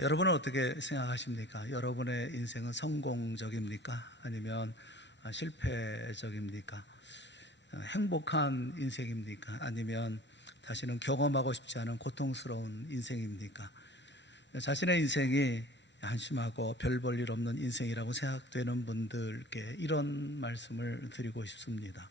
여러분은 어떻게 생각하십니까? 여러분의 인생은 성공적입니까? 아니면 실패적입니까? 행복한 인생입니까? 아니면 다시는 경험하고 싶지 않은 고통스러운 인생입니까? 자신의 인생이 한심하고 별 볼 일 없는 인생이라고 생각되는 분들께 이런 말씀을 드리고 싶습니다.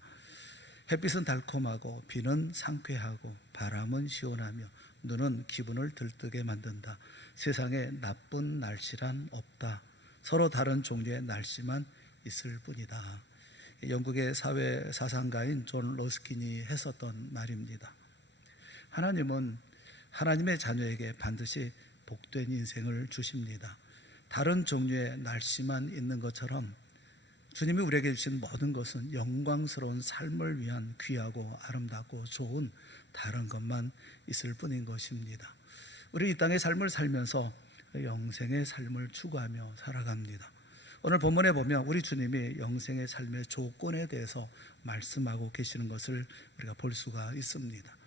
햇빛은 달콤하고 비는 상쾌하고 바람은 시원하며 눈은 기분을 들뜨게 만든다. 세상에 나쁜 날씨란 없다. 서로 다른 종류의 날씨만 있을 뿐이다. 영국의 사회 사상가인 존 러스킨이 했었던 말입니다. 하나님은 하나님의 자녀에게 반드시 복된 인생을 주십니다. 다른 종류의 날씨만 있는 것처럼 주님이 우리에게 주신 모든 것은 영광스러운 삶을 위한 귀하고 아름답고 좋은 다른 것만 있을 뿐인 것입니다. 우리 이 땅의 삶을 살면서 영생의 삶을 추구하며 살아갑니다. 오늘 본문에 보면 우리 주님이 영생의 삶의 조건에 대해서 말씀하고 계시는 것을 우리가 볼 수가 있습니다.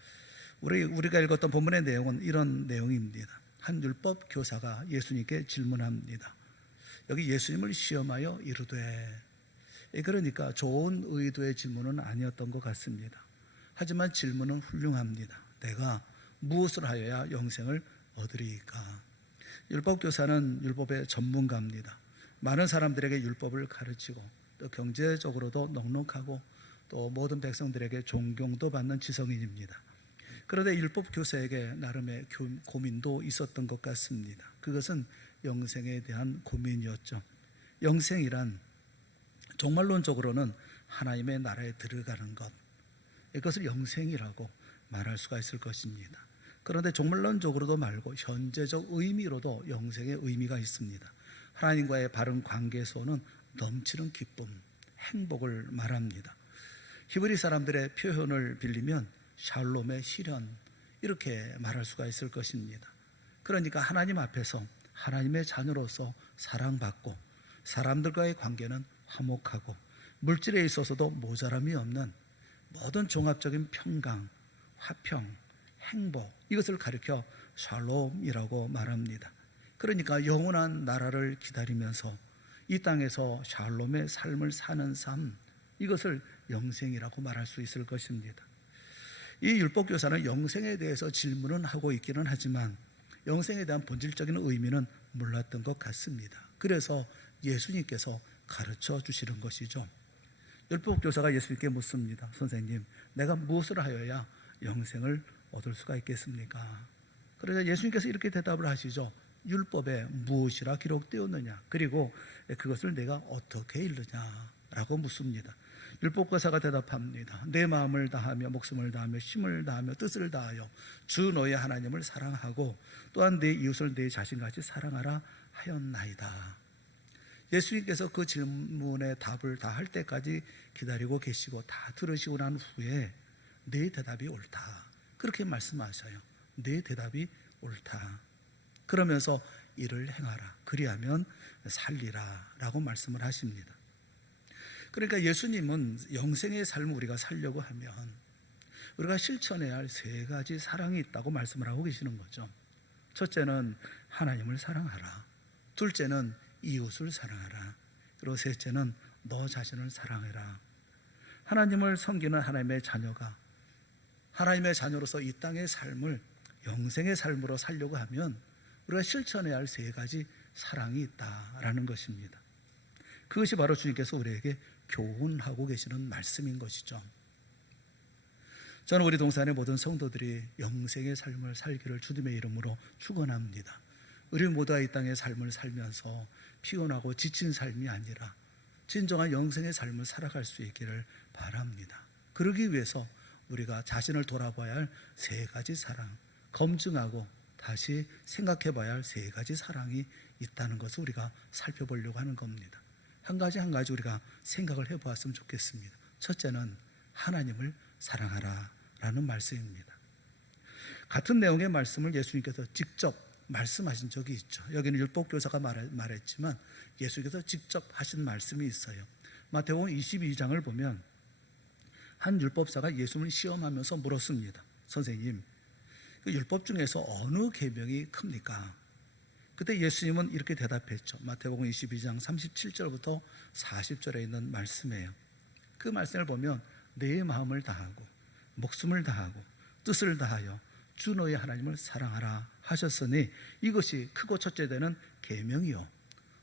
우리가 읽었던 본문의 내용은 이런 내용입니다. 한 율법 교사가 예수님께 질문합니다. 여기 예수님을 시험하여 이르되, 그러니까 좋은 의도의 질문은 아니었던 것 같습니다. 하지만 질문은 훌륭합니다. 내가 무엇을 하여야 영생을 얻으리이까? 율법교사는 율법의 전문가입니다. 많은 사람들에게 율법을 가르치고 또 경제적으로도 넉넉하고 또 모든 백성들에게 존경도 받는 지성인입니다. 그런데 율법교사에게 나름의 고민도 있었던 것 같습니다. 그것은 영생에 대한 고민이었죠. 영생이란 종말론적으로는 하나님의 나라에 들어가는 것, 이것을 영생이라고 말할 수가 있을 것입니다. 그런데 종말론적으로도 말고 현재적 의미로도 영생의 의미가 있습니다. 하나님과의 바른 관계에서는 넘치는 기쁨, 행복을 말합니다. 히브리 사람들의 표현을 빌리면 샬롬의 실현, 이렇게 말할 수가 있을 것입니다. 그러니까 하나님 앞에서 하나님의 자녀로서 사랑받고 사람들과의 관계는 화목하고 물질에 있어서도 모자람이 없는 모든 종합적인 평강, 화평, 행복, 이것을 가리켜 샬롬이라고 말합니다. 그러니까 영원한 나라를 기다리면서 이 땅에서 샬롬의 삶을 사는 삶, 이것을 영생이라고 말할 수 있을 것입니다. 이 율법교사는 영생에 대해서 질문은 하고 있기는 하지만 영생에 대한 본질적인 의미는 몰랐던 것 같습니다. 그래서 예수님께서 가르쳐 주시는 것이죠. 율법교사가 예수님께 묻습니다. 선생님, 내가 무엇을 하여야 영생을 얻을 수가 있겠습니까? 그러자 예수님께서 이렇게 대답을 하시죠. 율법에 무엇이라 기록되었느냐, 그리고 그것을 내가 어떻게 읽느냐 라고 묻습니다. 율법교사가 대답합니다. 내 마음을 다하며 목숨을 다하며 힘을 다하며 뜻을 다하여 주 너의 하나님을 사랑하고 또한 내 이웃을 내 자신같이 사랑하라 하였나이다. 예수님께서 그 질문에 답을 다 할 때까지 기다리고 계시고 다 들으시고 난 후에 내 대답이 옳다, 그렇게 말씀하셔요. 내 대답이 옳다. 그러면서 이를 행하라, 그리하면 살리라 라고 말씀을 하십니다. 그러니까 예수님은 영생의 삶을 우리가 살려고 하면 우리가 실천해야 할 세 가지 사랑이 있다고 말씀을 하고 계시는 거죠. 첫째는 하나님을 사랑하라, 둘째는 이웃을 사랑하라, 그리고 셋째는 너 자신을 사랑해라. 하나님을 섬기는 하나님의 자녀가 하나님의 자녀로서 이 땅의 삶을 영생의 삶으로 살려고 하면 우리가 실천해야 할 세 가지 사랑이 있다라는 것입니다. 그것이 바로 주님께서 우리에게 교훈하고 계시는 말씀인 것이죠. 저는 우리 동산의 모든 성도들이 영생의 삶을 살기를 주님의 이름으로 축원합니다. 우리 모두가 이 땅의 삶을 살면서 피곤하고 지친 삶이 아니라 진정한 영생의 삶을 살아갈 수 있기를 바랍니다. 그러기 위해서 우리가 자신을 돌아봐야 할 세 가지 사랑, 검증하고 다시 생각해 봐야 할 세 가지 사랑이 있다는 것을 우리가 살펴보려고 하는 겁니다. 한 가지 한 가지 우리가 생각을 해보았으면 좋겠습니다. 첫째는 하나님을 사랑하라 라는 말씀입니다. 같은 내용의 말씀을 예수님께서 직접 말씀하신 적이 있죠. 여기는 율법교사가 말했지만 예수님께서 직접 하신 말씀이 있어요. 마태복음 22장을 보면 한 율법사가 예수님을 시험하면서 물었습니다. 선생님, 그 율법 중에서 어느 계명이 큽니까? 그때 예수님은 이렇게 대답했죠. 마태복음 22장 37절부터 40절에 있는 말씀이에요. 그 말씀을 보면 내 마음을 다하고 목숨을 다하고 뜻을 다하여 주 너의 하나님을 사랑하라 하셨으니 이것이 크고 첫째 되는 계명이요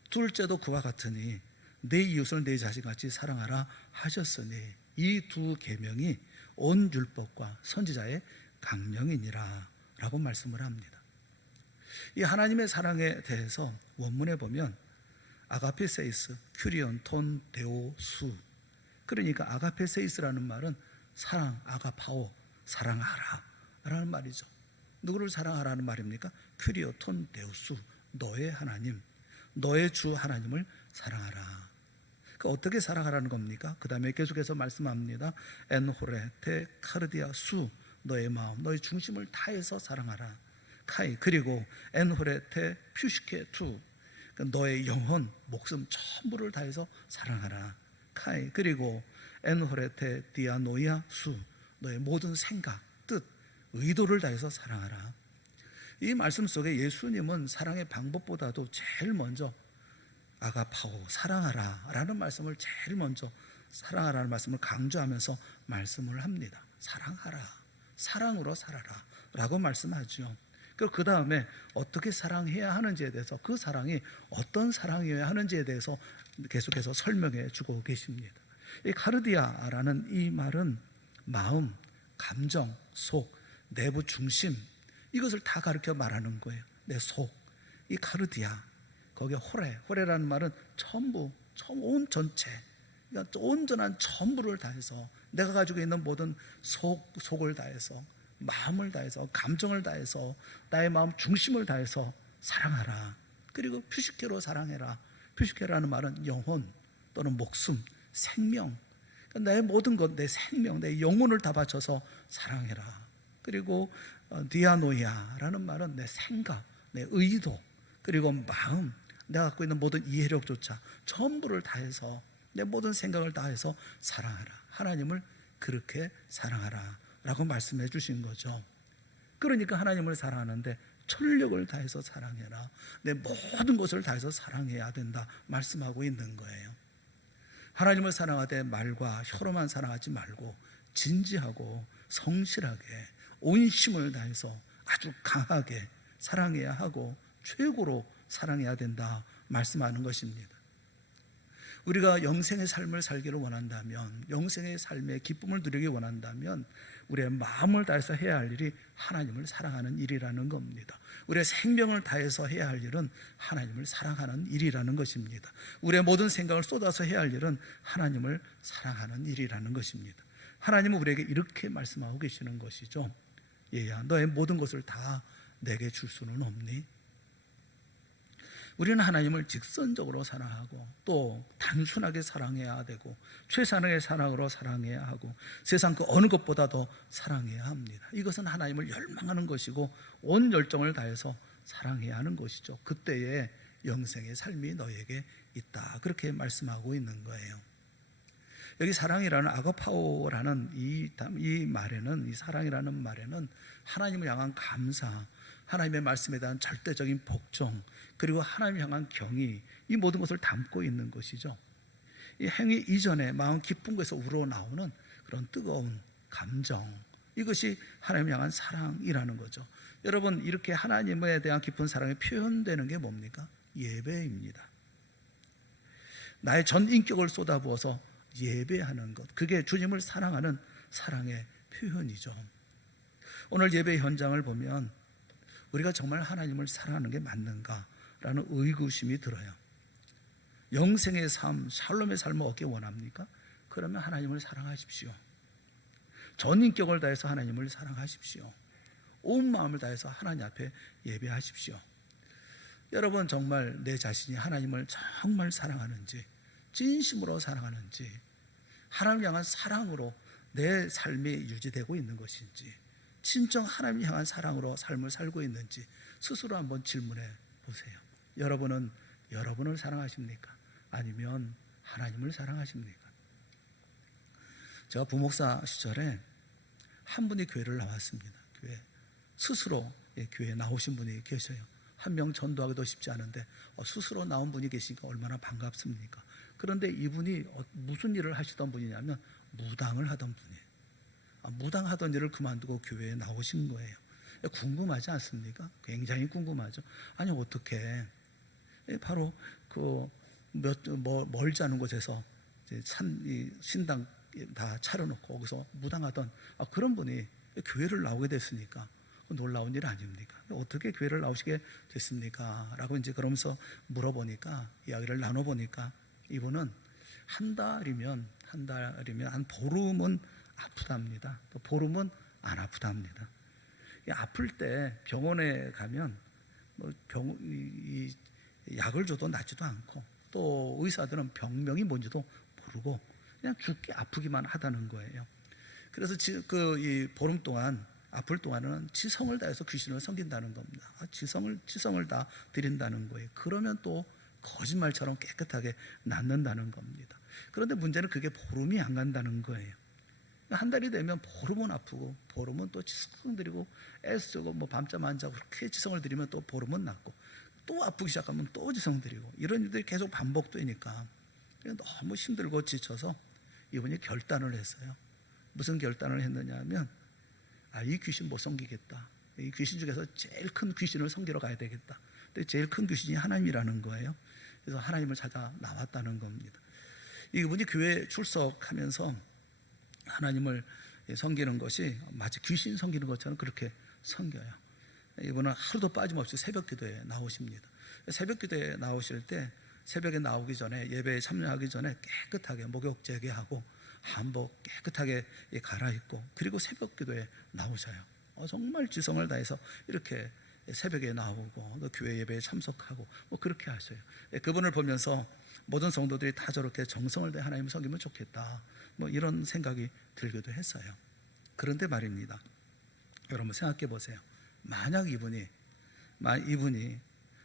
둘째도 그와 같으니 내 이웃을 내 자신같이 사랑하라 하셨으니 이 두 계명이 온 율법과 선지자의 강령이니라 라고 말씀을 합니다. 이 하나님의 사랑에 대해서 원문에 보면 아가페세이스, 큐리온, 톤, 데오, 수, 그러니까 아가페세이스라는 말은 사랑, 아가파오, 사랑하라 라는 말이죠. 누구를 사랑하라는 말입니까? 큐리오, 톤, 데오, 수, 너의 하나님, 너의 주 하나님을 사랑하라. 어떻게 사랑하라는 겁니까? 그 다음에 계속해서 말씀합니다. 엔호레, 테, 카르디아, 수, 너의 마음, 너의 중심을 다해서 사랑하라. 카이, 그리고 엔호레, 테, 퓨시케, 투, 너의 영혼, 목숨 전부를 다해서 사랑하라. 카이, 그리고 엔호레, 테, 디아노이아, 수, 너의 모든 생각, 뜻, 의도를 다해서 사랑하라. 이 말씀 속에 예수님은 사랑의 방법보다도 제일 먼저 아가파오, 사랑하라 라는 말씀을 제일 먼저 사랑하라는 말씀을 강조하면서 말씀을 합니다. 사랑하라, 사랑으로 살아라 라고 말씀하죠. 그리고 그 다음에 어떻게 사랑해야 하는지에 대해서, 그 사랑이 어떤 사랑이어야 하는지에 대해서 계속해서 설명해 주고 계십니다. 이 카르디아라는 이 말은 마음, 감정, 속, 내부 중심, 이것을 다 가르쳐 말하는 거예요. 내 속, 이 카르디아, 거기에 호레라는 말은 전부, 온 전체, 그러니까 온전한 전부를 다해서 내가 가지고 있는 모든 속을 다해서, 마음을 다해서, 감정을 다해서, 나의 마음 중심을 다해서 사랑하라. 그리고 퓨시케로 사랑해라. 퓨시케라는 말은 영혼 또는 목숨, 생명, 그러니까 나의 모든 것, 내 생명, 내 영혼을 다 바쳐서 사랑해라. 그리고 디아노이아라는 말은 내 생각, 내 의도, 그리고 마음, 내가 갖고 있는 모든 이해력조차 전부를 다해서, 내 모든 생각을 다해서 사랑하라. 하나님을 그렇게 사랑하라 라고 말씀해 주신 거죠. 그러니까 하나님을 사랑하는데 전력을 다해서 사랑해라, 내 모든 것을 다해서 사랑해야 된다 말씀하고 있는 거예요. 하나님을 사랑하되 말과 혀로만 사랑하지 말고 진지하고 성실하게 온 힘을 다해서 아주 강하게 사랑해야 하고 최고로 사랑해야 된다 말씀하는 것입니다. 우리가 영생의 삶을 살기를 원한다면, 영생의 삶의 기쁨을 누리기 원한다면 우리의 마음을 다해서 해야 할 일이 하나님을 사랑하는 일이라는 겁니다. 우리의 생명을 다해서 해야 할 일은 하나님을 사랑하는 일이라는 것입니다. 우리의 모든 생각을 쏟아서 해야 할 일은 하나님을 사랑하는 일이라는 것입니다. 하나님은 우리에게 이렇게 말씀하고 계시는 것이죠. 얘야, 너의 모든 것을 다 내게 줄 수는 없니? 우리는 하나님을 직선적으로 사랑하고 또 단순하게 사랑해야 되고 최선의 사랑으로 사랑해야 하고 세상 그 어느 것보다도 사랑해야 합니다. 이것은 하나님을 열망하는 것이고 온 열정을 다해서 사랑해야 하는 것이죠. 그때의 영생의 삶이 너에게 있다, 그렇게 말씀하고 있는 거예요. 여기 사랑이라는 아가파오라는 이 말에는, 이 사랑이라는 말에는 하나님을 향한 감사, 하나님의 말씀에 대한 절대적인 복종, 그리고 하나님을 향한 경의, 이 모든 것을 담고 있는 것이죠. 이 행위 이전에 마음 깊은 곳에서 우러나오는 그런 뜨거운 감정, 이것이 하나님을 향한 사랑이라는 거죠. 여러분, 이렇게 하나님에 대한 깊은 사랑이 표현되는 게 뭡니까? 예배입니다. 나의 전 인격을 쏟아부어서 예배하는 것, 그게 주님을 사랑하는 사랑의 표현이죠. 오늘 예배 현장을 보면 우리가 정말 하나님을 사랑하는 게 맞는가라는 의구심이 들어요. 영생의 삶, 샬롬의 삶을 얻기 원합니까? 그러면 하나님을 사랑하십시오. 전 인격을 다해서 하나님을 사랑하십시오. 온 마음을 다해서 하나님 앞에 예배하십시오. 여러분, 정말 내 자신이 하나님을 정말 사랑하는지, 진심으로 사랑하는지, 하나님을 향한 사랑으로 내 삶이 유지되고 있는 것인지, 진정 하나님을 향한 사랑으로 삶을 살고 있는지 스스로 한번 질문해 보세요. 여러분은 여러분을 사랑하십니까? 아니면 하나님을 사랑하십니까? 제가 부목사 시절에 한 분이 교회를 나왔습니다. 교회 스스로 교회에 나오신 분이 계셔요. 한 명 전도하기도 쉽지 않은데 스스로 나온 분이 계시니까 얼마나 반갑습니까? 그런데 이분이 무슨 일을 하시던 분이냐면 무당을 하던 분이에요. 무당하던 일을 그만두고 교회에 나오신 거예요. 궁금하지 않습니까? 굉장히 궁금하죠. 아니 어떻게 바로 멀지 않은 곳에서 신당 다 차려놓고 거기서 무당하던 그런 분이 교회를 나오게 됐으니까 놀라운 일 아닙니까? 어떻게 교회를 나오시게 됐습니까? 라고 이제 그러면서 물어보니까, 이야기를 나눠보니까 이분은 한 달이면 한 보름은 아프답니다. 또 보름은 안 아프답니다. 아플 때 병원에 가면 약을 줘도 낫지도 않고, 또 의사들은 병명이 뭔지도 모르고 그냥 죽기 아프기만 하다는 거예요. 그래서 이 보름 동안 아플 동안은 지성을 다해서 귀신을 섬긴다는 겁니다. 지성을 다 드린다는 거예요. 그러면 또 거짓말처럼 깨끗하게 낫는다는 겁니다. 그런데 문제는 그게 보름이 안 간다는 거예요. 한 달이 되면 보름은 아프고, 보름은 또 지성 드리고 애쓰고 밤잠 안 자고 그렇게 지성을 드리면 또 보름은 낫고, 또 아프기 시작하면 또 지성 드리고, 이런 일들이 계속 반복되니까 너무 힘들고 지쳐서 이분이 결단을 했어요. 무슨 결단을 했느냐 하면, 이 귀신 못 섬기겠다. 이 귀신 중에서 제일 큰 귀신을 섬기러 가야 되겠다. 근데 제일 큰 귀신이 하나님이라는 거예요. 그래서 하나님을 찾아 나왔다는 겁니다. 이분이 교회에 출석하면서 하나님을 섬기는 것이 마치 귀신 섬기는 것처럼 그렇게 섬겨요. 이분은 하루도 빠짐없이 새벽 기도에 나오십니다. 새벽 기도에 나오실 때, 새벽에 나오기 전에, 예배에 참여하기 전에 깨끗하게 목욕 재개하고 한복 깨끗하게 갈아입고, 그리고 새벽 기도에 나오셔요. 정말 지성을 다해서 이렇게 새벽에 나오고 또 교회 예배에 참석하고 그렇게 하셔요. 그분을 보면서 모든 성도들이 다 저렇게 정성을 다해 하나님을 섬기면 좋겠다, 이런 생각이 들기도 했어요. 그런데 말입니다, 여러분 생각해 보세요. 만약 이분이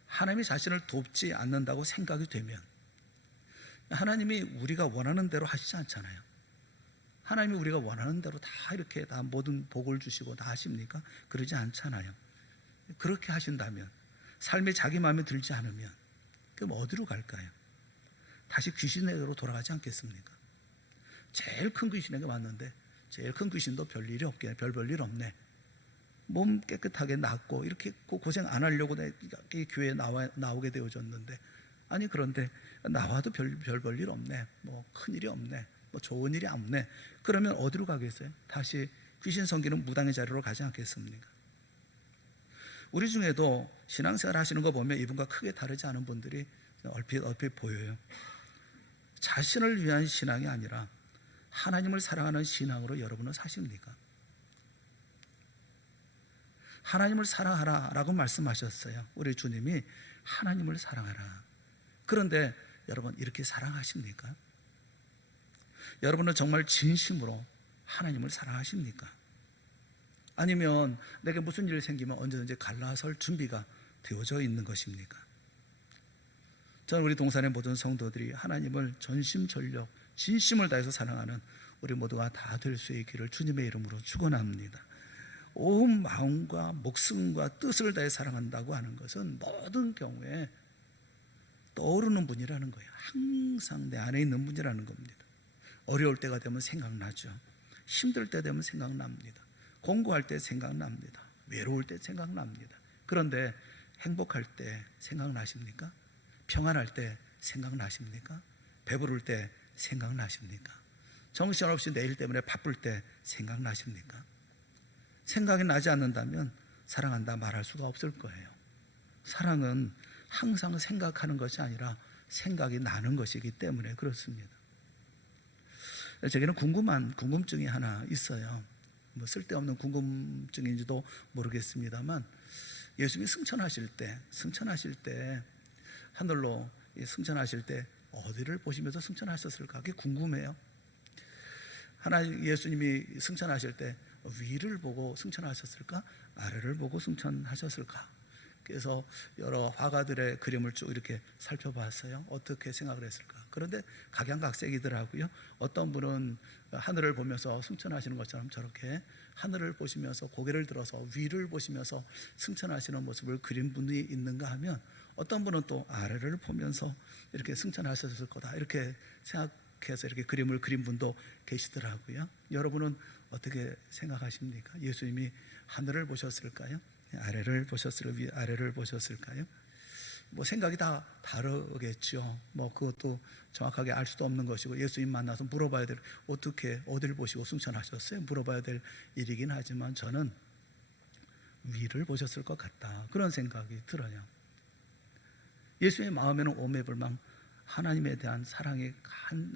하나님이 자신을 돕지 않는다고 생각이 되면, 하나님이 우리가 원하는 대로 하시지 않잖아요. 하나님이 우리가 원하는 대로 다 이렇게 다 모든 복을 주시고 다 하십니까? 그러지 않잖아요. 그렇게 하신다면, 삶이 자기 마음에 들지 않으면 그럼 어디로 갈까요? 다시 귀신에게로 돌아가지 않겠습니까? 제일 큰 귀신에게 왔는데 제일 큰 귀신도 별 볼 일 없네. 몸 깨끗하게 낫고 이렇게 고생 안 하려고 이 교회에 나오게 되어졌는데, 아니 그런데 나와도 별 볼 일 없네. 큰 일이 없네. 좋은 일이 없네. 그러면 어디로 가겠어요? 다시 귀신 섬기는 무당의 자리로 가지 않겠습니까? 우리 중에도 신앙생활 하시는 거 보면 이분과 크게 다르지 않은 분들이 얼핏 보여요. 자신을 위한 신앙이 아니라 하나님을 사랑하는 신앙으로 여러분은 사십니까? 하나님을 사랑하라 라고 말씀하셨어요. 우리 주님이 하나님을 사랑하라. 그런데 여러분 이렇게 사랑하십니까? 여러분은 정말 진심으로 하나님을 사랑하십니까? 아니면 내게 무슨 일이 생기면 언제든지 갈라설 준비가 되어져 있는 것입니까? 저는 우리 동산의 모든 성도들이 하나님을 전심전력 진심을 다해서 사랑하는 우리 모두가 다 될 수 있기를 주님의 이름으로 축원합니다. 온 마음과 목숨과 뜻을 다해 사랑한다고 하는 것은 모든 경우에 떠오르는 분이라는 거예요. 항상 내 안에 있는 분이라는 겁니다. 어려울 때가 되면 생각나죠. 힘들 때 되면 생각납니다. 공부할 때 생각납니다. 외로울 때 생각납니다. 그런데 행복할 때 생각나십니까? 평안할 때 생각나십니까? 배부를 때 생각나십니까? 정신없이 내일 때문에 바쁠 때 생각나십니까? 생각이 나지 않는다면 사랑한다 말할 수가 없을 거예요. 사랑은 항상 생각하는 것이 아니라 생각이 나는 것이기 때문에 그렇습니다. 제게는 궁금증이 하나 있어요. 쓸데없는 궁금증인지도 모르겠습니다만, 예수님이 승천하실 때 하늘로 승천하실 때 어디를 보시면서 승천하셨을까? 그게 궁금해요. 예수님이 승천하실 때 위를 보고 승천하셨을까? 아래를 보고 승천하셨을까? 그래서 여러 화가들의 그림을 쭉 이렇게 살펴봤어요. 어떻게 생각을 했을까? 그런데 각양각색이더라고요. 어떤 분은 하늘을 보면서 승천하시는 것처럼 저렇게 하늘을 보시면서 고개를 들어서 위를 보시면서 승천하시는 모습을 그린 분이 있는가 하면, 어떤 분은 또 아래를 보면서 이렇게 승천하셨을 거다 이렇게 생각해서 이렇게 그림을 그린 분도 계시더라고요. 여러분은 어떻게 생각하십니까? 예수님이 하늘을 보셨을까요? 아래를 보셨을까요? 뭐 생각이 다 다르겠죠. 뭐 그것도 정확하게 알 수도 없는 것이고, 예수님 만나서 물어봐야 될, 어떻게 어디를 보시고 승천하셨어요? 물어봐야 될 일이긴 하지만 저는 위를 보셨을 것 같다, 그런 생각이 들어요. 예수의 마음에는 오매불망 하나님에 대한 사랑이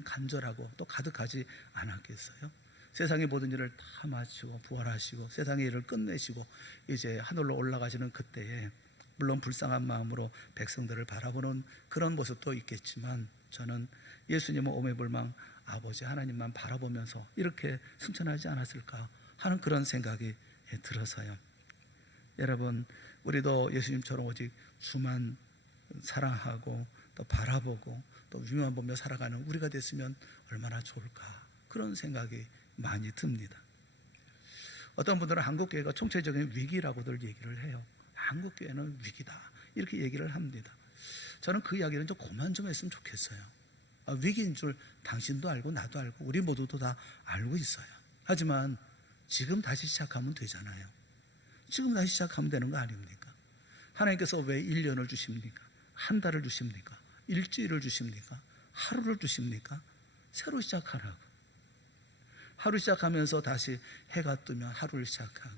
간절하고 또 가득하지 않았겠어요? 세상의 모든 일을 다 마치고 부활하시고 세상의 일을 끝내시고 이제 하늘로 올라가시는 그때에, 물론 불쌍한 마음으로 백성들을 바라보는 그런 모습도 있겠지만, 저는 예수님은 오매불망 아버지 하나님만 바라보면서 이렇게 승천하지 않았을까 하는 그런 생각이 들어서요. 여러분, 우리도 예수님처럼 오직 주만 사랑하고 또 바라보고 또 위만 보며 살아가는 우리가 됐으면 얼마나 좋을까, 그런 생각이 많이 듭니다. 어떤 분들은 한국교회가 총체적인 위기라고들 얘기를 해요. 한국교회는 위기다 이렇게 얘기를 합니다. 저는 그 이야기는 좀 그만 좀 했으면 좋겠어요. 위기인 줄 당신도 알고 나도 알고 우리 모두도 다 알고 있어요. 하지만 지금 다시 시작하면 되잖아요. 지금 다시 시작하면 되는 거 아닙니까? 하나님께서 왜 1년을 주십니까? 한 달을 주십니까? 일주일을 주십니까? 하루를 주십니까? 새로 시작하라고. 하루 시작하면서 다시 해가 뜨면 하루를 시작하고,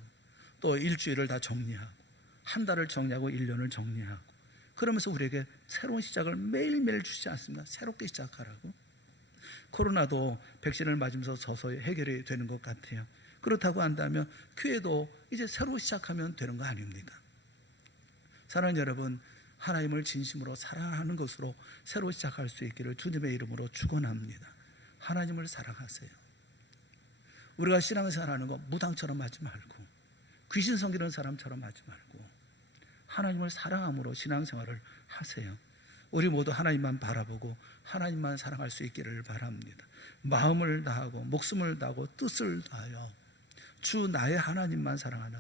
또 일주일을 다 정리하고, 한 달을 정리하고 1년을 정리하고, 그러면서 우리에게 새로운 시작을 매일매일 주시지 않습니까? 새롭게 시작하라고. 코로나도 백신을 맞으면서 서서히 해결이 되는 것 같아요. 그렇다고 한다면 교회도 이제 새로 시작하면 되는 거 아닙니까? 사랑하는 여러분, 하나님을 진심으로 사랑하는 것으로 새로 시작할 수 있기를 주님의 이름으로 축원합니다. 하나님을 사랑하세요. 우리가 신앙생활하는 거 무당처럼 하지 말고, 귀신 섬기는 사람처럼 하지 말고, 하나님을 사랑함으로 신앙생활을 하세요. 우리 모두 하나님만 바라보고 하나님만 사랑할 수 있기를 바랍니다. 마음을 다하고 목숨을 다하고 뜻을 다하여 주 나의 하나님만 사랑하는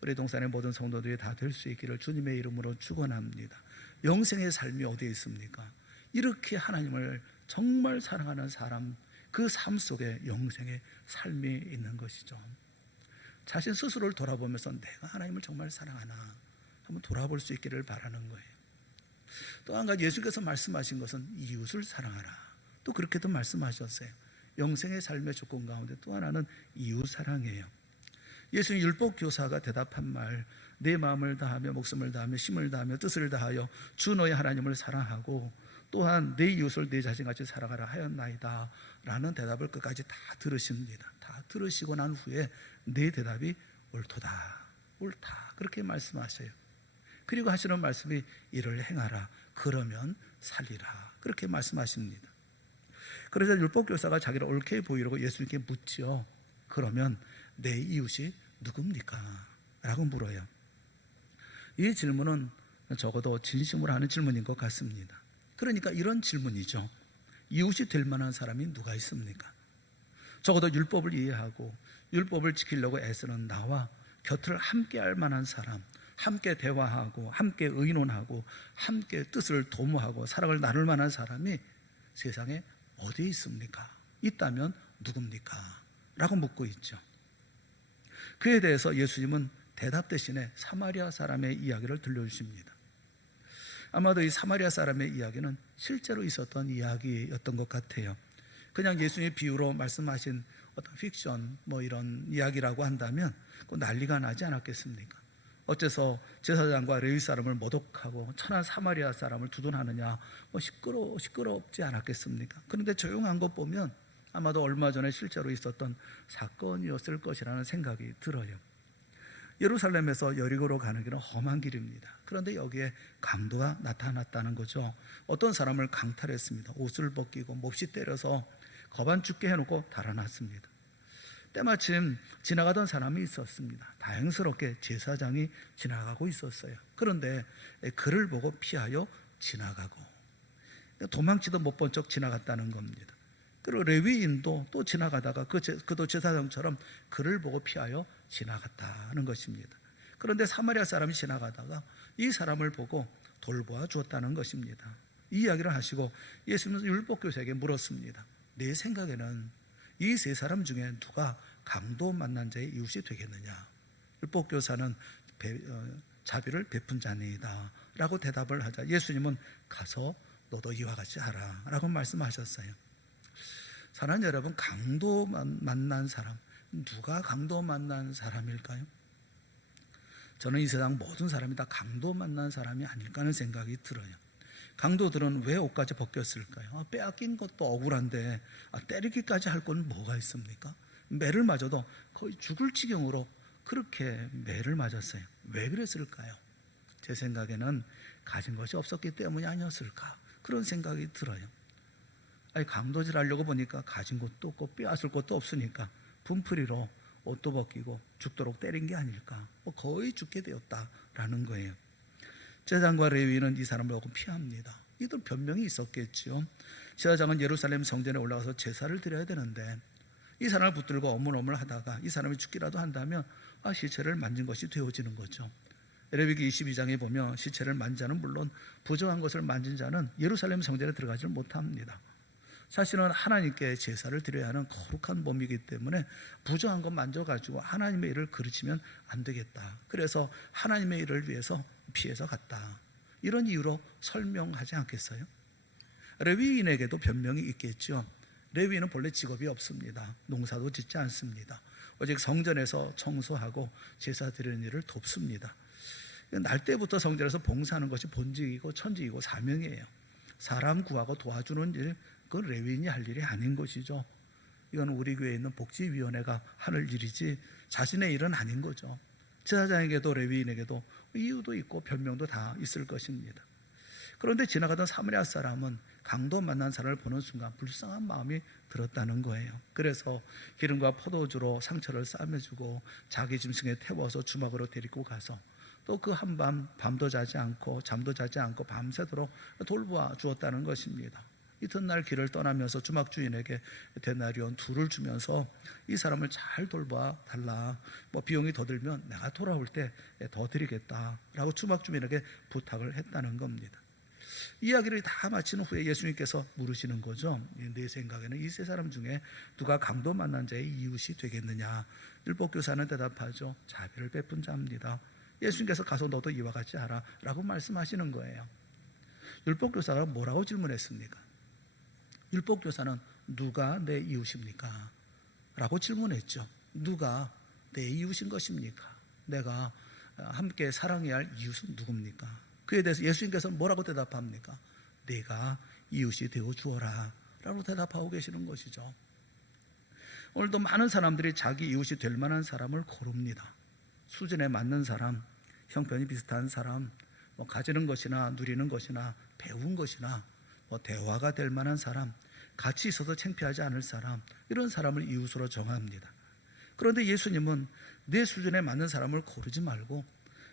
우리 동산의 모든 성도들이 다 될 수 있기를 주님의 이름으로 축원합니다. 영생의 삶이 어디에 있습니까? 이렇게 하나님을 정말 사랑하는 사람, 그 삶 속에 영생의 삶이 있는 것이죠. 자신 스스로를 돌아보면서 내가 하나님을 정말 사랑하나 한번 돌아볼 수 있기를 바라는 거예요. 또 한 가지 예수께서 말씀하신 것은 이웃을 사랑하라, 또 그렇게도 말씀하셨어요. 영생의 삶의 조건 가운데 또 하나는 이웃 사랑이에요. 예수님 율법교사가 대답한 말, 내 마음을 다하며 목숨을 다하며 힘을 다하며 뜻을 다하여 주 너의 하나님을 사랑하고 또한 내 이웃을 내 자신같이 사랑하라 하였나이다 라는 대답을 끝까지 다 들으십니다. 다 들으시고 난 후에 내 대답이 옳도다, 옳다, 그렇게 말씀하셔요. 그리고 하시는 말씀이 이를 행하라, 그러면 살리라, 그렇게 말씀하십니다. 그래서 율법교사가 자기를 옳게 보이려고 예수님께 묻지요. 그러면 내 이웃이 누굽니까? 라고 물어요. 이 질문은 적어도 진심으로 하는 질문인 것 같습니다. 그러니까 이런 질문이죠. 이웃이 될 만한 사람이 누가 있습니까? 적어도 율법을 이해하고 율법을 지키려고 애쓰는 나와 곁을 함께 할 만한 사람, 함께 대화하고 함께 의논하고 함께 뜻을 도모하고 사랑을 나눌 만한 사람이 세상에 어디에 있습니까? 있다면 누굽니까? 라고 묻고 있죠. 그에 대해서 예수님은 대답 대신에 사마리아 사람의 이야기를 들려주십니다. 아마도 이 사마리아 사람의 이야기는 실제로 있었던 이야기였던 것 같아요. 그냥 예수님의 비유로 말씀하신 어떤 픽션 이런 이야기라고 한다면 난리가 나지 않았겠습니까? 어째서 제사장과 레위 사람을 모독하고 천한 사마리아 사람을 두둔하느냐, 시끄럽지 않았겠습니까? 그런데 조용한 것 보면 아마도 얼마 전에 실제로 있었던 사건이었을 것이라는 생각이 들어요. 예루살렘에서 여리고로 가는 길은 험한 길입니다. 그런데 여기에 강도가 나타났다는 거죠. 어떤 사람을 강탈했습니다. 옷을 벗기고 몹시 때려서 거반 죽게 해놓고 달아났습니다. 때마침 지나가던 사람이 있었습니다. 다행스럽게 제사장이 지나가고 있었어요. 그런데 그를 보고 피하여 지나가고, 도망치도 못 본 척 지나갔다는 겁니다. 그리고 레위인도 또 지나가다가 그도 제사장처럼 그를 보고 피하여 지나갔다는 것입니다. 그런데 사마리아 사람이 지나가다가 이 사람을 보고 돌보아 주었다는 것입니다. 이 이야기를 하시고 예수님은 율법교사에게 물었습니다. 내 생각에는 이 세 사람 중에 누가 강도 만난 자의 이웃이 되겠느냐? 율법교사는 자비를 베푼 자니이다 라고 대답을 하자 예수님은 가서 너도 이와 같이 하라 라고 말씀하셨어요. 사랑하는 여러분, 강도 만난 사람, 누가 강도 만난 사람일까요? 저는 이 세상 모든 사람이 다 강도 만난 사람이 아닐까 하는 생각이 들어요. 강도들은 왜 옷까지 벗겼을까요? 빼앗긴 것도 억울한데 때리기까지 할 건 뭐가 있습니까? 매를 맞아도 거의 죽을 지경으로 그렇게 매를 맞았어요. 왜 그랬을까요? 제 생각에는 가진 것이 없었기 때문이 아니었을까 그런 생각이 들어요. 강도질 하려고 보니까 가진 것도 없고 빼앗을 것도 없으니까 분풀이로 옷도 벗기고 죽도록 때린 게 아닐까, 거의 죽게 되었다라는 거예요. 제사장과 레위인은 이 사람을 보고 피합니다. 이들 변명이 있었겠죠. 제사장은 예루살렘 성전에 올라가서 제사를 드려야 되는데 이 사람을 붙들고 어물어물 하다가 이 사람이 죽기라도 한다면 시체를 만진 것이 되어지는 거죠. 레위기 22장에 보면 시체를 만진 자는 물론 부정한 것을 만진 자는 예루살렘 성전에 들어가지 못합니다. 사실은 하나님께 제사를 드려야 하는 거룩한 몸이기 때문에 부정한 것 만져가지고 하나님의 일을 그르치면 안 되겠다. 그래서 하나님의 일을 위해서 피해서 갔다. 이런 이유로 설명하지 않겠어요? 레위인에게도 변명이 있겠죠. 레위인은 본래 직업이 없습니다. 농사도 짓지 않습니다. 오직 성전에서 청소하고 제사 드리는 일을 돕습니다. 날 때부터 성전에서 봉사하는 것이 본직이고 천직이고 사명이에요. 사람 구하고 도와주는 일, 그건 레위인이 할 일이 아닌 것이죠. 이건 우리 교회에 있는 복지위원회가 하는 일이지 자신의 일은 아닌 거죠. 제사장에게도 레위인에게도 이유도 있고 변명도 다 있을 것입니다. 그런데 지나가던 사마리아 사람은 강도 만난 사람을 보는 순간 불쌍한 마음이 들었다는 거예요. 그래서 기름과 포도주로 상처를 싸매주고 자기 짐승에 태워서 주막으로 데리고 가서 또 그 한밤 밤도 자지 않고 잠도 자지 않고 밤새도록 돌보아 주었다는 것입니다. 이튿날 길을 떠나면서 주막 주인에게 데나리온 2를 주면서 이 사람을 잘 돌봐 달라. 비용이 더 들면 내가 돌아올 때 더 드리겠다라고 주막 주인에게 부탁을 했다는 겁니다. 이야기를 다 마친 후에 예수님께서 물으시는 거죠. 내 생각에는 이 세 사람 중에 누가 강도 만난 자의 이웃이 되겠느냐? 율법교사는 대답하죠. 자비를 베푼 자입니다. 예수님께서 가서 너도 이와 같이 하라 라고 말씀하시는 거예요. 율법교사가 뭐라고 질문했습니까? 율법교사는 누가 내 이웃입니까? 라고 질문했죠. 누가 내 이웃인 것입니까? 내가 함께 사랑해야 할 이웃은 누굽니까? 그에 대해서 예수님께서 뭐라고 대답합니까? 내가 이웃이 되어 주어라 라고 대답하고 계시는 것이죠. 오늘도 많은 사람들이 자기 이웃이 될 만한 사람을 고릅니다. 수준에 맞는 사람, 형편이 비슷한 사람, 가지는 것이나 누리는 것이나 배운 것이나 대화가 될 만한 사람, 같이 있어도 창피하지 않을 사람, 이런 사람을 이웃으로 정합니다. 그런데 예수님은 내 수준에 맞는 사람을 고르지 말고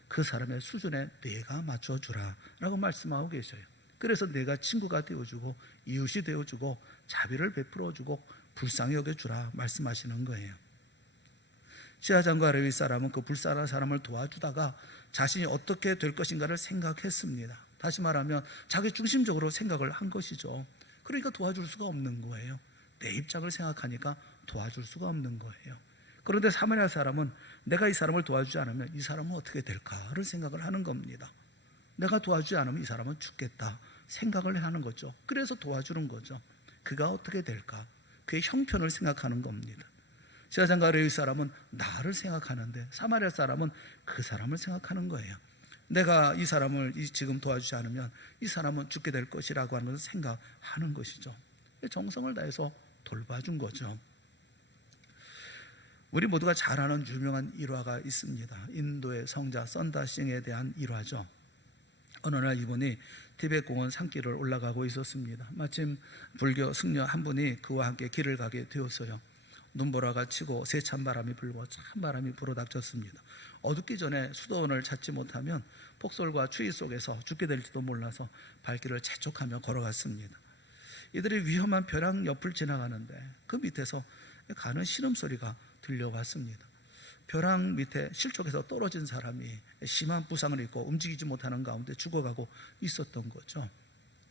그 사람의 수준에 내가 맞춰주라 라고 말씀하고 계셔요. 그래서 내가 친구가 되어주고 이웃이 되어주고 자비를 베풀어주고 불쌍히 여겨주라 말씀하시는 거예요. 제사장과 레위 사람은 그 불쌍한 사람을 도와주다가 자신이 어떻게 될 것인가를 생각했습니다. 다시 말하면 자기 중심적으로 생각을 한 것이죠. 그러니까 도와줄 수가 없는 거예요. 내 입장을 생각하니까 도와줄 수가 없는 거예요. 그런데 사마리아 사람은 내가 이 사람을 도와주지 않으면 이 사람은 어떻게 될까를 생각을 하는 겁니다. 내가 도와주지 않으면 이 사람은 죽겠다 생각을 하는 거죠. 그래서 도와주는 거죠. 그가 어떻게 될까? 그의 형편을 생각하는 겁니다. 제사장과 레위 사람은 나를 생각하는데 사마리아 사람은 그 사람을 생각하는 거예요. 내가 이 사람을 지금 도와주지 않으면 이 사람은 죽게 될 것이라고 하는 것을 생각하는 것이죠. 정성을 다해서 돌봐준 거죠. 우리 모두가 잘 아는 유명한 일화가 있습니다. 인도의 성자 선다싱에 대한 일화죠. 어느 날 이분이 티베트 공원 산길을 올라가고 있었습니다. 마침 불교 승려 한 분이 그와 함께 길을 가게 되었어요. 눈보라가 치고 세찬 바람이 불고 찬 바람이 불어닥쳤습니다. 어둡기 전에 수도원을 찾지 못하면 폭설과 추위 속에서 죽게 될지도 몰라서 발길을 재촉하며 걸어갔습니다. 이들이 위험한 벼랑 옆을 지나가는데 그 밑에서 가는 신음소리가 들려왔습니다. 벼랑 밑에 실족해서 떨어진 사람이 심한 부상을 입고 움직이지 못하는 가운데 죽어가고 있었던 거죠.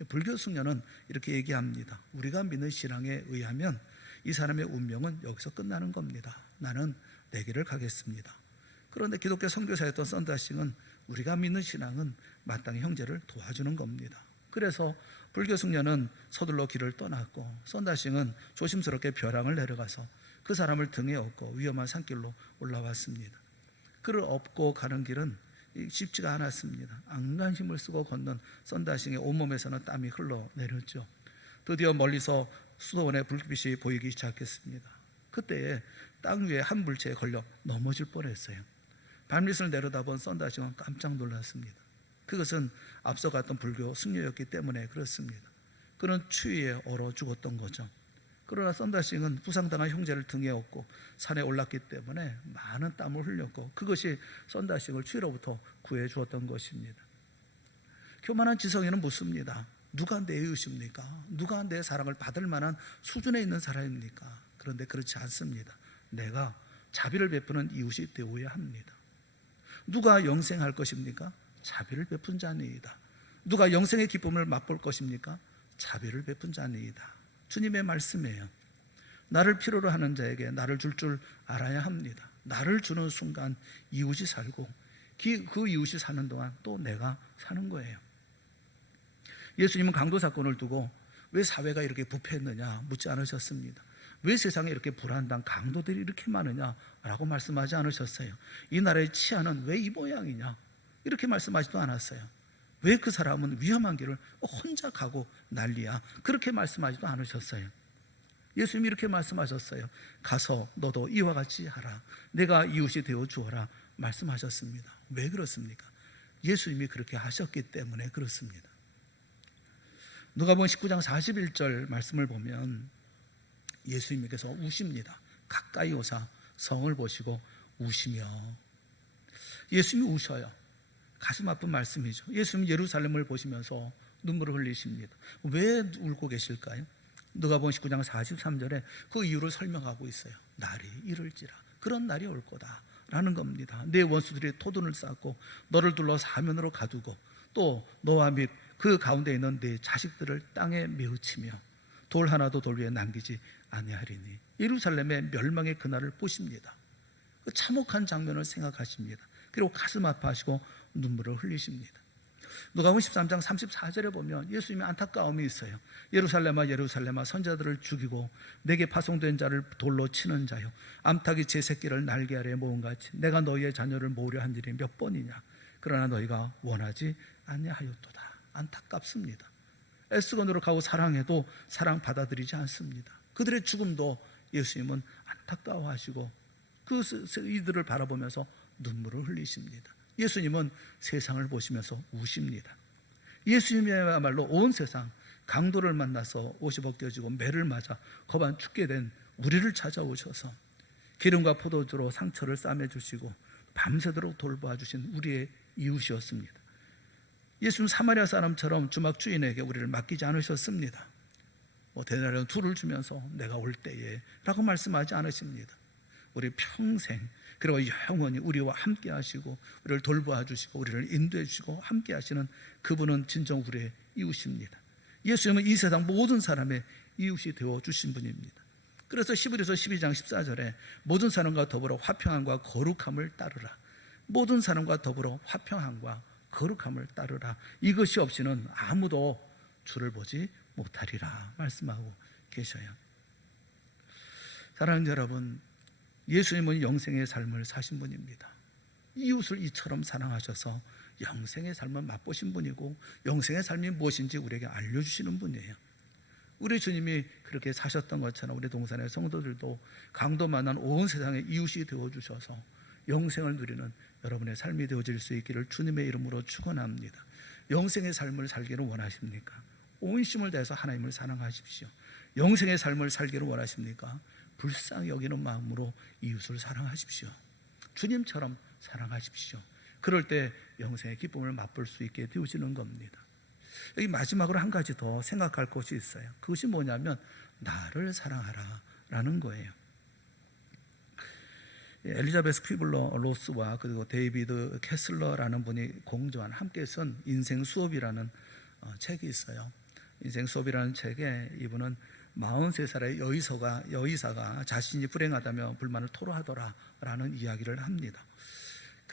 불교 승려는 이렇게 얘기합니다. 우리가 믿는 신앙에 의하면 이 사람의 운명은 여기서 끝나는 겁니다. 나는 내 길을 가겠습니다. 그런데 기독교 선교사였던 썬다싱은 우리가 믿는 신앙은 마땅히 형제를 도와주는 겁니다. 그래서 불교 승려는 서둘러 길을 떠났고 썬다싱은 조심스럽게 벼랑을 내려가서 그 사람을 등에 업고 위험한 산길로 올라왔습니다. 그를 업고 가는 길은 쉽지가 않았습니다. 안간힘을 쓰고 걷는 썬다싱의 온몸에서는 땀이 흘러내렸죠. 드디어 멀리서 수도원의 불빛이 보이기 시작했습니다. 그때에 땅 위에 한 물체에 걸려 넘어질 뻔했어요. 발밑을 내려다본 썬다싱은 깜짝 놀랐습니다. 그것은 앞서 갔던 불교 승려였기 때문에 그렇습니다. 그는 추위에 얼어 죽었던 거죠. 그러나 썬다싱은 부상당한 형제를 등에 업고 산에 올랐기 때문에 많은 땀을 흘렸고 그것이 썬다싱을 추위로부터 구해 주었던 것입니다. 교만한 지성인은 묻습니다. 누가 내 이웃입니까? 누가 내 사랑을 받을 만한 수준에 있는 사람입니까? 그런데 그렇지 않습니다. 내가 자비를 베푸는 이웃이 되어야 합니다. 누가 영생할 것입니까? 자비를 베푼 자니이다. 누가 영생의 기쁨을 맛볼 것입니까? 자비를 베푼 자니이다. 주님의 말씀이에요. 나를 필요로 하는 자에게 나를 줄 알아야 합니다. 나를 주는 순간 이웃이 살고 그 이웃이 사는 동안 또 내가 사는 거예요. 예수님은 강도 사건을 두고 왜 사회가 이렇게 부패했느냐 묻지 않으셨습니다. 왜 세상에 이렇게 불안당 강도들이 이렇게 많으냐라고 말씀하지 않으셨어요. 이 나라의 치안은 왜 이 모양이냐 이렇게 말씀하지도 않았어요. 왜 그 사람은 위험한 길을 혼자 가고 난리야 그렇게 말씀하지도 않으셨어요. 예수님이 이렇게 말씀하셨어요. 가서 너도 이와 같이 하라. 내가 이웃이 되어 주어라 말씀하셨습니다. 왜 그렇습니까? 예수님이 그렇게 하셨기 때문에 그렇습니다. 누가복음 19장 41절 말씀을 보면 예수님께서 우십니다. 가까이 오사 성을 보시고 우시며 예수님이 우셔요. 가슴 아픈 말씀이죠. 예수님이 예루살렘을 보시면서 눈물을 흘리십니다. 왜 울고 계실까요? 누가복음 19장 43절에 그 이유를 설명하고 있어요. 날이 이를지라 그런 날이 올 거다 라는 겁니다. 내 원수들이 토둔을 쌓고 너를 둘러 사면으로 가두고 또 너와 및 그 가운데 있는 네 자식들을 땅에 메우치며 돌 하나도 돌 위에 남기지 아니하리니 예루살렘의 멸망의 그날을 보십니다. 그 참혹한 장면을 생각하십니다. 그리고 가슴 아파하시고 눈물을 흘리십니다. 누가복음 13장 34절에 보면 예수님의 안타까움이 있어요. 예루살렘아 예루살렘아 선자들을 죽이고 내게 파송된 자를 돌로 치는 자요 암탉이 제 새끼를 날개 아래 모음같이 내가 너희의 자녀를 모으려 한 일이 몇 번이냐 그러나 너희가 원하지 아니하였도다. 안타깝습니다. 애쓰고 노력하고 사랑해도 사랑 받아들이지 않습니다. 그들의 죽음도 예수님은 안타까워하시고 이들을 바라보면서 눈물을 흘리십니다. 예수님은 세상을 보시면서 우십니다. 예수님이야말로 온 세상 강도를 만나서 옷이 벗겨지고 매를 맞아 거반 죽게 된 우리를 찾아오셔서 기름과 포도주로 상처를 싸매주시고 밤새도록 돌보아 주신 우리의 이웃이었습니다. 예수님 사마리아 사람처럼 주막 주인에게 우리를 맡기지 않으셨습니다. 데나리온 2를 주면서 내가 올 때에 라고 말씀하지 않으십니다. 우리 평생 그리고 영원히 우리와 함께 하시고 우리를 돌보아 주시고 우리를 인도해 주시고 함께 하시는 그분은 진정 우리의 이웃입니다. 예수님은 이 세상 모든 사람의 이웃이 되어 주신 분입니다. 그래서 히브리서 12장 14절에 모든 사람과 더불어 화평함과 거룩함을 따르라. 모든 사람과 더불어 화평함과 거룩함을 따르라. 이것이 없이는 아무도 주를 보지 못하리라 말씀하고 계셔요. 사랑하는 여러분, 예수님은 영생의 삶을 사신 분입니다. 이웃을 이처럼 사랑하셔서 영생의 삶을 맛보신 분이고 영생의 삶이 무엇인지 우리에게 알려주시는 분이에요. 우리 주님이 그렇게 사셨던 것처럼 우리 동산의 성도들도 강도 만난 온 세상의 이웃이 되어주셔서 영생을 누리는 여러분의 삶이 되어질 수 있기를 주님의 이름으로 축원합니다. 영생의 삶을 살기를 원하십니까? 온 힘을 다해서 하나님을 사랑하십시오. 영생의 삶을 살기를 원하십니까? 불쌍히 여기는 마음으로 이웃을 사랑하십시오. 주님처럼 사랑하십시오. 그럴 때 영생의 기쁨을 맛볼 수 있게 되어지는 겁니다. 여기 마지막으로 한 가지 더 생각할 것이 있어요. 그것이 뭐냐면 나를 사랑하라 라는 거예요. 엘리자베스 퀴블러 로스와 그리고 데이비드 캐슬러라는 분이 공저한 함께 쓴 인생 수업이라는 책이 있어요. 인생 수업이라는 책에 이분은 43살의 여의사가 자신이 불행하다며 불만을 토로하더라라는 이야기를 합니다.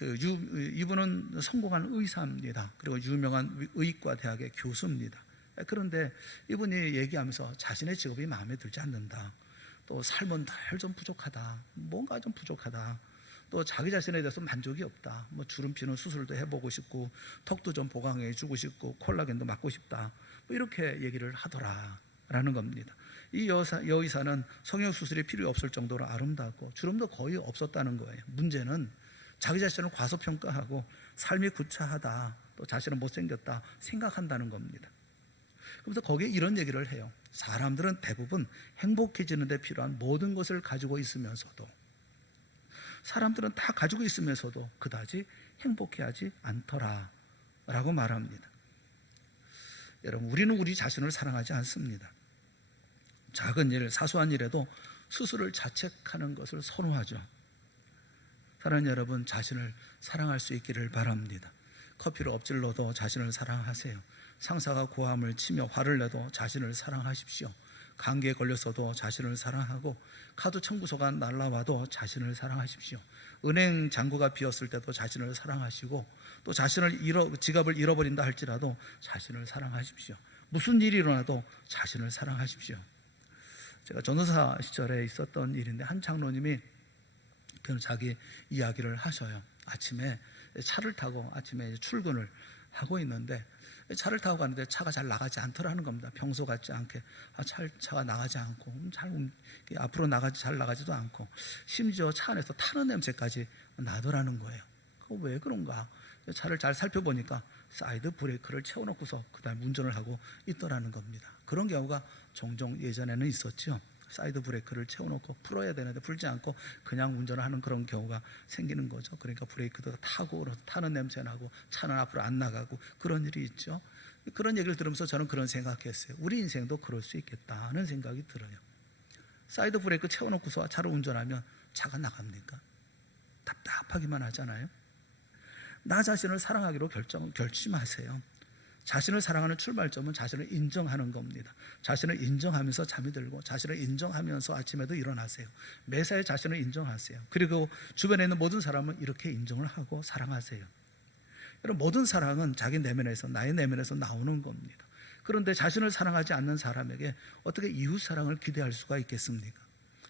이분은 성공한 의사입니다. 그리고 유명한 의과 대학의 교수입니다. 그런데 이분이 얘기하면서 자신의 직업이 마음에 들지 않는다. 또 삶은 늘 좀 부족하다. 뭔가 좀 부족하다. 또 자기 자신에 대해서 만족이 없다. 뭐 주름 피는 수술도 해보고 싶고 턱도 좀 보강해 주고 싶고 콜라겐도 맞고 싶다. 뭐 이렇게 얘기를 하더라라는 겁니다. 이 여의사는 성형 수술이 필요 없을 정도로 아름답고 주름도 거의 없었다는 거예요. 문제는 자기 자신을 과소평가하고 삶이 구차하다, 또 자신은 못생겼다 생각한다는 겁니다. 그래서 거기에 이런 얘기를 해요. 사람들은 대부분 행복해지는 데 필요한 모든 것을 가지고 있으면서도, 사람들은 다 가지고 있으면서도 그다지 행복해하지 않더라 라고 말합니다. 여러분, 우리는 우리 자신을 사랑하지 않습니다. 작은 일, 사소한 일에도 스스로를 자책하는 것을 선호하죠. 사랑하는 여러분, 자신을 사랑할 수 있기를 바랍니다. 커피를 엎질러도 자신을 사랑하세요. 상사가 고함을 치며 화를 내도 자신을 사랑하십시오. 감기에 걸렸어도 자신을 사랑하고, 카드 청구서가 날라와도 자신을 사랑하십시오. 은행 잔고가 비었을 때도 자신을 사랑하시고, 또 지갑을 잃어버린다 할지라도 자신을 사랑하십시오. 무슨 일이 일어나도 자신을 사랑하십시오. 제가 전도사 시절에 있었던 일인데, 한 장로님이 자기 이야기를 하셔요. 아침에 차를 타고 아침에 출근을 하고 있는데, 차를 타고 가는데 차가 잘 나가지 않더라는 겁니다. 평소 같지 않게 차가 나가지 않고 앞으로 잘 나가지도 않고, 심지어 차 안에서 타는 냄새까지 나더라는 거예요. 왜 그런가? 차를 잘 살펴보니까 사이드 브레이크를 채워놓고서 그 다음에 운전을 하고 있더라는 겁니다. 그런 경우가 종종 예전에는 있었죠. 사이드 브레이크를 채워놓고 풀어야 되는데 풀지 않고 그냥 운전을 하는 그런 경우가 생기는 거죠. 그러니까 브레이크도 타고 타는 냄새 나고 차는 앞으로 안 나가고 그런 일이 있죠. 그런 얘기를 들으면서 저는 그런 생각했어요. 우리 인생도 그럴 수 있겠다는 생각이 들어요. 사이드 브레이크 채워놓고서 차를 운전하면 차가 나갑니까? 답답하기만 하잖아요. 나 자신을 사랑하기로 결심하세요. 자신을 사랑하는 출발점은 자신을 인정하는 겁니다. 자신을 인정하면서 잠이 들고, 자신을 인정하면서 아침에도 일어나세요. 매사에 자신을 인정하세요. 그리고 주변에 있는 모든 사람은 이렇게 인정을 하고 사랑하세요. 여러분, 모든 사랑은 자기 내면에서, 나의 내면에서 나오는 겁니다. 그런데 자신을 사랑하지 않는 사람에게 어떻게 이웃 사랑을 기대할 수가 있겠습니까?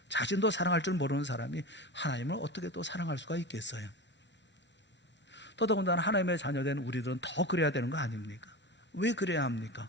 자신도 사랑할 줄 모르는 사람이 하나님을 어떻게 또 사랑할 수가 있겠어요? 더더군다나 하나님의 자녀된 우리들은 더 그래야 되는 거 아닙니까? 왜 그래야 합니까?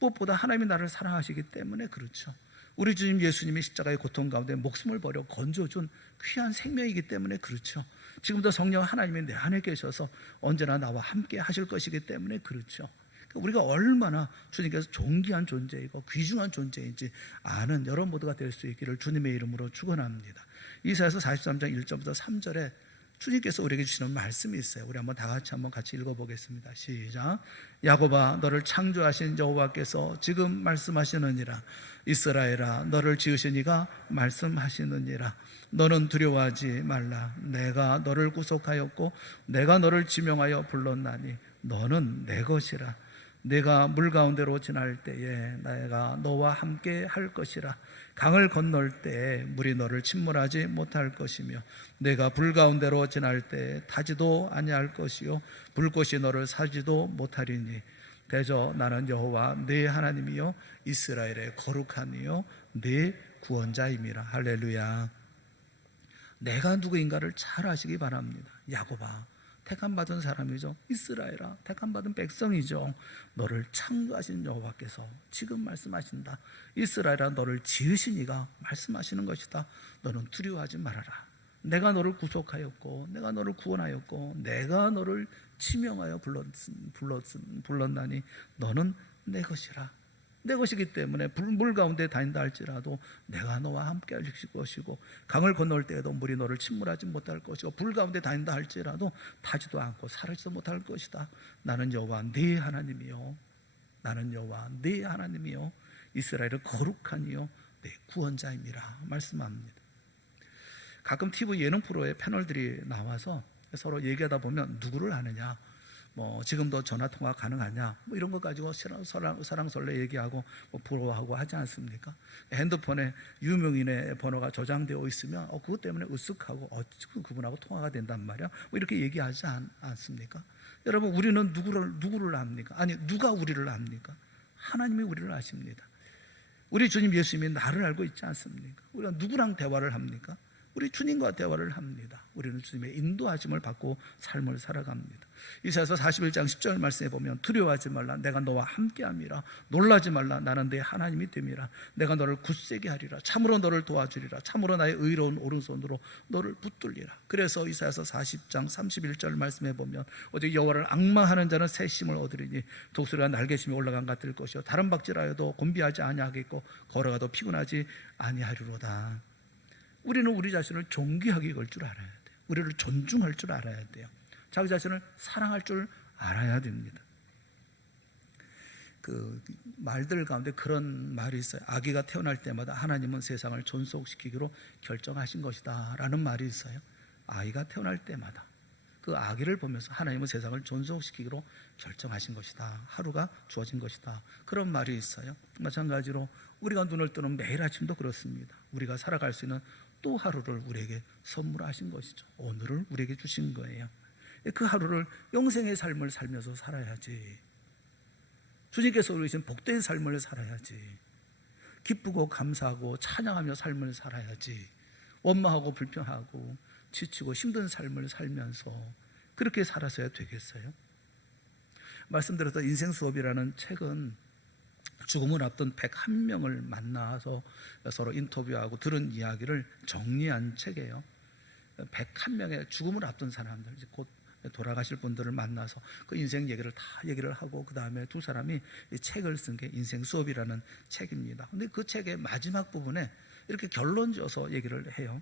무엇보다 하나님이 나를 사랑하시기 때문에 그렇죠. 우리 주님 예수님이 십자가의 고통 가운데 목숨을 버려 건져준 귀한 생명이기 때문에 그렇죠. 지금도 성령 하나님이 내 안에 계셔서 언제나 나와 함께 하실 것이기 때문에 그렇죠. 우리가 얼마나 주님께서 존귀한 존재이고 귀중한 존재인지 아는 여러분 모두가 될 수 있기를 주님의 이름으로 축원합니다. 이사야서 43장 1절부터 3절에 주님께서 우리에게 주시는 말씀이 있어요. 우리 한번 다 같이 읽어보겠습니다. 시작. 야곱아, 너를 창조하신 여호와께서 지금 말씀하시느니라. 이스라엘아, 너를 지으신 이가 말씀하시느니라. 너는 두려워하지 말라. 내가 너를 구속하였고 내가 너를 지명하여 불렀나니 너는 내 것이라. 내가 물 가운데로 지날 때에 내가 너와 함께 할 것이라. 강을 건널 때에 물이 너를 침몰하지 못할 것이며 내가 불 가운데로 지날 때에 타지도 아니할 것이요 불꽃이 너를 사지도 못하리니 대저 나는 여호와 네 하나님이요 이스라엘의 거룩한 이요 네 구원자임이라. 할렐루야. 내가 누구인가를 잘 아시기 바랍니다. 야곱아, 택함받은 사람이죠. 이스라엘아, 택함받은 백성이죠. 너를 창조하신 여호와께서 지금 말씀하신다. 이스라엘아, 너를 지으신 이가 말씀하시는 것이다. 너는 두려워하지 말아라. 내가 너를 구속하였고 내가 너를 구원하였고 내가 너를 지명하여 불렀나니 너는 내 것이라. 내 것이기 때문에 물 가운데 다닌다 할지라도 내가 너와 함께 할 것이고 강을 건널 때에도 물이 너를 침몰하지 못할 것이고 불 가운데 다닌다 할지라도 타지도 않고 사라지도 못할 것이다. 나는 여호와 네 하나님이요 나는 여호와 네 가끔 TV 예능 프로에 패널들이 나와서 서로 얘기하다 보면 누구를 아느냐, 뭐 지금도 전화 통화 가능하냐, 뭐 이런 거 가지고 설랑설레 얘기하고 뭐 부러워하고 하지 않습니까? 핸드폰에 유명인의 번호가 저장되어 있으면 그것 때문에 으쓱하고 그분하고 통화가 된단 말이야. 뭐 이렇게 얘기하지 않습니까? 여러분, 우리는 누구를 압니까? 아니, 누가 우리를 압니까? 하나님이 우리를 아십니다. 우리 주님 예수님이 나를 알고 있지 않습니까? 우리가 누구랑 대화를 합니까? 우리 주님과 대화를 합니다. 우리는 주님의 인도하심을 받고 삶을 살아갑니다. 이사야서 41장 10절 말씀에 보면 두려워하지 말라, 내가 너와 함께함이라. 놀라지 말라, 나는 네 하나님이 됨이라. 내가 너를 굳세게 하리라. 참으로 너를 도와주리라. 참으로 나의 의로운 오른손으로 너를 붙들리라. 그래서 이사야서 40장 31절 말씀에 보면 오직 여호와를 앙망하는 자는 새 힘을 얻으리니 독수리가 날개심이 올라간 같을 것이요 다른 박질하여도 곤비하지 아니하겠고 걸어가도 피곤하지 아니하리로다. 우리는 우리 자신을 존귀하게 여길 줄 알아야 돼요. 우리를 존중할 줄 알아야 돼요. 자기 자신을 사랑할 줄 알아야 됩니다. 그 말들 가운데 그런 말이 있어요. 아기가 태어날 때마다 하나님은 세상을 존속시키기로 결정하신 것이다 라는 말이 있어요. 아이가 태어날 때마다 그 아기를 보면서 하나님은 세상을 존속시키기로 결정하신 것이다, 하루가 주어진 것이다, 그런 말이 있어요. 마찬가지로 우리가 눈을 뜨는 매일 아침도 그렇습니다. 우리가 살아갈 수 있는 또 하루를 우리에게 선물하신 것이죠. 오늘을 우리에게 주신 거예요. 그 하루를 영생의 삶을 살면서 살아야지. 주님께서 우리 주신 복된 삶을 살아야지. 기쁘고 감사하고 찬양하며 삶을 살아야지. 원망하고 불평하고 지치고 힘든 삶을 살면서 그렇게 살아서야 되겠어요? 말씀드렸던 인생 수업이라는 책은 죽음을 앞둔 101명을 만나서 서로 인터뷰하고 들은 이야기를 정리한 책이에요. 101명의 죽음을 앞둔 사람들, 곧 돌아가실 분들을 만나서 그 인생 얘기를 다 얘기를 하고 그 다음에 두 사람이 이 책을 쓴 게 인생 수업이라는 책입니다. 근데 그 책의 마지막 부분에 이렇게 결론 지어서 얘기를 해요.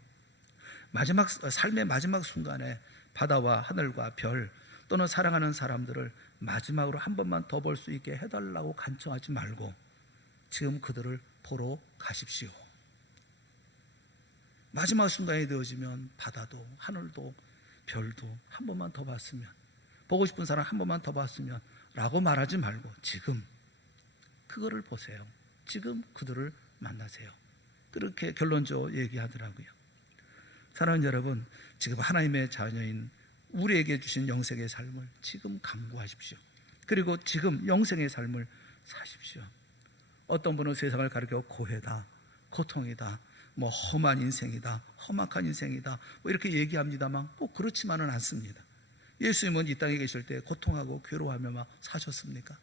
삶의 마지막 순간에 바다와 하늘과 별 또는 사랑하는 사람들을 마지막으로 한 번만 더 볼 수 있게 해달라고 간청하지 말고 지금 그들을 보러 가십시오. 마지막 순간이 되어지면 바다도 하늘도 별도 한 번만 더 봤으면, 보고 싶은 사람 한 번만 더 봤으면 라고 말하지 말고 지금 그거를 보세요. 지금 그들을 만나세요. 그렇게 결론적으로 얘기하더라고요. 사랑하는 여러분, 지금 하나님의 자녀인 우리에게 주신 영생의 삶을 지금 감구하십시오. 그리고 지금 영생의 삶을 사십시오. 어떤 분은 세상을 가리켜 고해다, 고통이다, 뭐 험한 인생이다, 험악한 인생이다, 뭐 이렇게 얘기합니다만 꼭 그렇지만은 않습니다. 예수님은 이 땅에 계실 때 고통하고 괴로워하며 막 사셨습니까?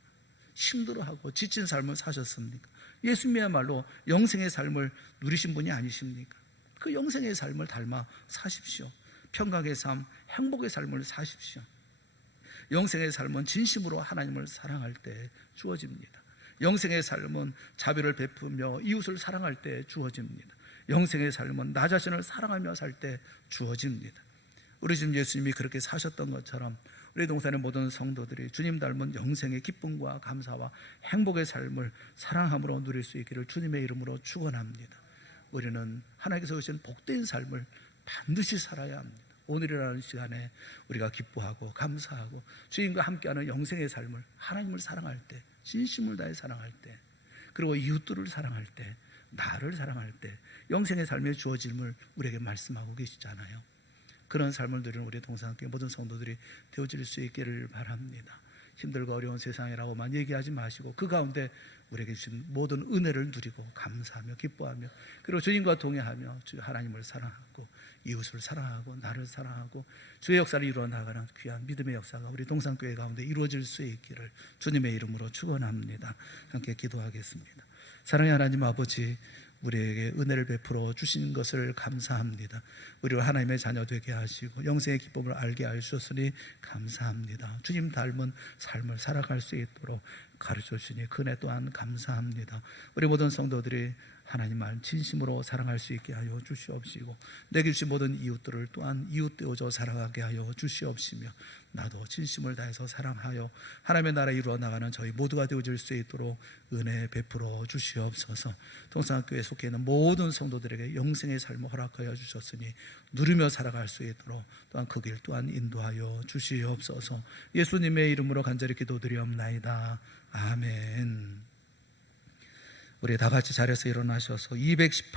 힘들어하고 지친 삶을 사셨습니까? 예수님이야말로 영생의 삶을 누리신 분이 아니십니까? 그 영생의 삶을 닮아 사십시오. 평강의 삶, 행복의 삶을 사십시오. 영생의 삶은 진심으로 하나님을 사랑할 때 주어집니다. 영생의 삶은 자비를 베푸며 이웃을 사랑할 때 주어집니다. 영생의 삶은 나 자신을 사랑하며 살 때 주어집니다. 우리 주님 예수님이 그렇게 사셨던 것처럼 우리 동산의 모든 성도들이 주님 닮은 영생의 기쁨과 감사와 행복의 삶을 사랑함으로 누릴 수 있기를 주님의 이름으로 축원합니다. 우리는 하나님께서 주신 복된 삶을 반드시 살아야 합니다. 오늘이라는 시간에 우리가 기뻐하고 감사하고 주님과 함께하는 영생의 삶을, 하나님을 사랑할 때, 진심을 다해 사랑할 때, 그리고 이웃들을 사랑할 때, 나를 사랑할 때 영생의 삶에 주어짐을 우리에게 말씀하고 계시잖아요. 그런 삶을 누리는 우리 동산교회 모든 성도들이 되어질 수 있기를 바랍니다. 힘들고 어려운 세상이라고만 얘기하지 마시고 그 가운데 우리에게 주신 모든 은혜를 누리고 감사하며 기뻐하며 그리고 주님과 동행하며 주 하나님을 사랑하고 이웃을 사랑하고 나를 사랑하고 주의 역사를 이루어 나가는 귀한 믿음의 역사가 우리 동산교회 가운데 이루어질 수 있기를 주님의 이름으로 축원합니다. 함께 기도하겠습니다. 사랑의 하나님 아버지, 우리에게 은혜를 베풀어 주신 것을 감사합니다. 우리를 하나님의 자녀 되게 하시고 영생의 기쁨을 알게 하셨으니 감사합니다. 주님 닮은 삶을 살아갈 수 있도록 가르쳐 주시니 그 은혜 또한 감사합니다. 우리 모든 성도들이 하나님만 진심으로 사랑할 수 있게 하여 주시옵시고 내게 주신 모든 이웃들을 또한 이웃되어져 살아가게 하여 주시옵시며 나도 진심을 다해서 사랑하여 하나님의 나라 이루어 나가는 저희 모두가 되어질 수 있도록 은혜 베풀어 주시옵소서. 동산교회에 속해 있는 모든 성도들에게 영생의 삶을 허락하여 주셨으니 누리며 살아갈 수 있도록 또한 그 길 또한 인도하여 주시옵소서. 예수님의 이름으로 간절히 기도드리옵나이다. 아멘. 우리 다 같이 자리에서 일어나셔서 218